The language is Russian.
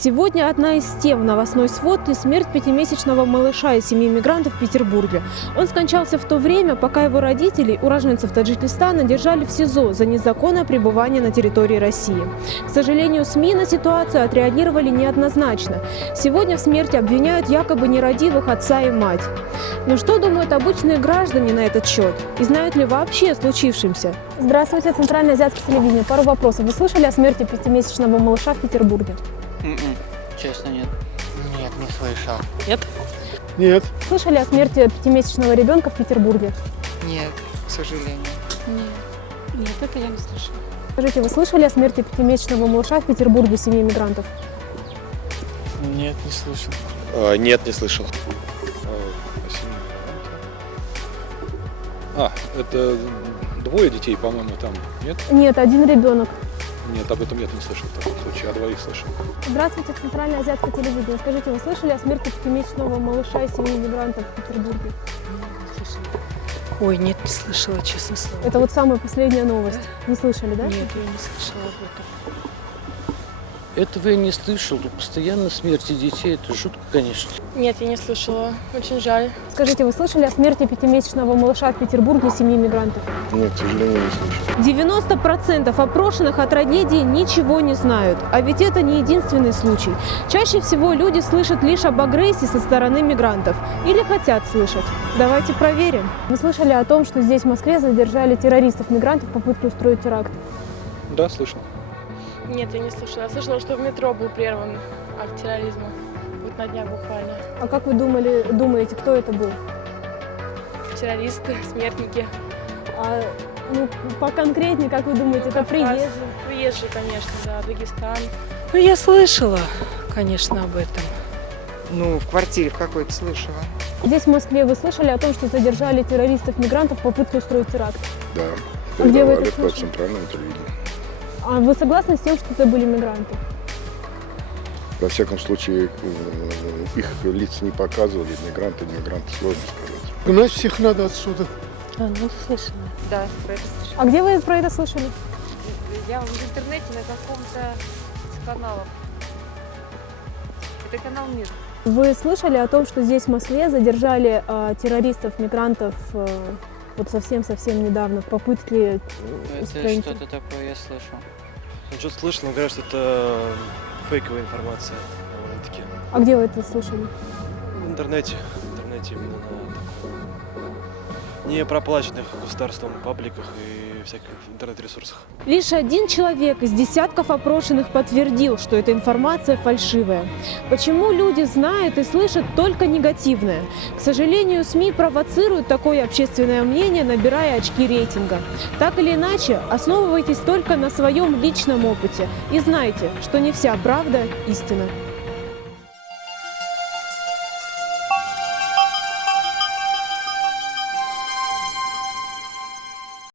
Сегодня одна из тем в новостной сводке – смерть 5-месячного малыша из семьи мигрантов в Петербурге. Он скончался в то время, пока его родителей, уроженцев Таджикистана, держали в СИЗО за незаконное пребывание на территории России. К сожалению, СМИ на ситуацию отреагировали неоднозначно. Сегодня в смерти обвиняют якобы нерадивых отца и мать. Но что думают обычные граждане на этот счет? И знают ли вообще о случившемся? Здравствуйте, Центральное азиатское телевидение. Пару вопросов. Вы слышали о смерти 5-месячного малыша в Петербурге? Честно, нет. Нет, не слышал. Нет? Нет. Слышали о смерти 5-месячного ребенка в Петербурге? Нет, к сожалению. Нет, это я не слышала. Скажите, вы слышали о смерти 5-месячного малыша в Петербурге в семье мигрантов? Нет, не слышал. Нет, не слышал. Это двое детей, по-моему, там, нет? Нет, один ребенок. Нет, об этом нет, не слышал в таком случае, о двоих слышал. Здравствуйте, Центральное азиатское телевидение. Скажите, вы слышали о смерти 5-месячного малыша из семьи мигрантов в Петербурге? Ой, нет, не слышала, честно слово. Это вот самая последняя новость. Не слышали, да? Нет, я не слышала об этом. Этого я не слышал. Тут постоянно смерти детей. Это жутко, конечно. Нет, я не слышала. Очень жаль. Скажите, вы слышали о смерти 5-месячного малыша в Петербурге из семьи мигрантов? Нет, к сожалению, не слышал. 90% опрошенных о трагедии ничего не знают. А ведь это не единственный случай. Чаще всего люди слышат лишь об агрессии со стороны мигрантов. Или хотят слышать. Давайте проверим. Вы слышали о том, что здесь, в Москве, задержали террористов-мигрантов в попытке устроить теракт? Да, слышал. Нет, я не слышала. Я слышала, что в метро был прерван акт терроризма. Вот на днях буквально. А как вы думаете, кто это был? Террористы, смертники. А, поконкретнее, как вы думаете, это приезжие? Приезжие, конечно, да. Дагестан. Ну, я слышала, конечно, об этом. Ну, в квартире в какой-то слышала. Здесь, в Москве, вы слышали о том, что задержали террористов-мигрантов в попытке устроить теракт? Да. А где вы это Передавали по слышали? центральному телевидению. А вы согласны с тем, что это были мигранты? Во всяком случае, их лиц не показывали. Мигранты, сложно сказать. Гнать всех надо отсюда. Ну, слышала. Да, про это слышала. А где вы про это слышали? Я в интернете на каком-то из каналов. Это канал «Мир». Вы слышали о том, что здесь, в Москве, задержали террористов-мигрантов вот совсем-совсем недавно в попытке Это устранить? что-то такое я слышал. Ну, что-то слышал, но говорят, что это фейковая информация довольно-таки. А где вы это слышали? В интернете именно на таком не проплаченных государством пабликах и всяких интернет-ресурсах. Лишь один человек из десятков опрошенных подтвердил, что эта информация фальшивая. Почему люди знают и слышат только негативное? К сожалению, СМИ провоцируют такое общественное мнение, набирая очки рейтинга. Так или иначе, основывайтесь только на своем личном опыте и знайте, что не вся правда – истина.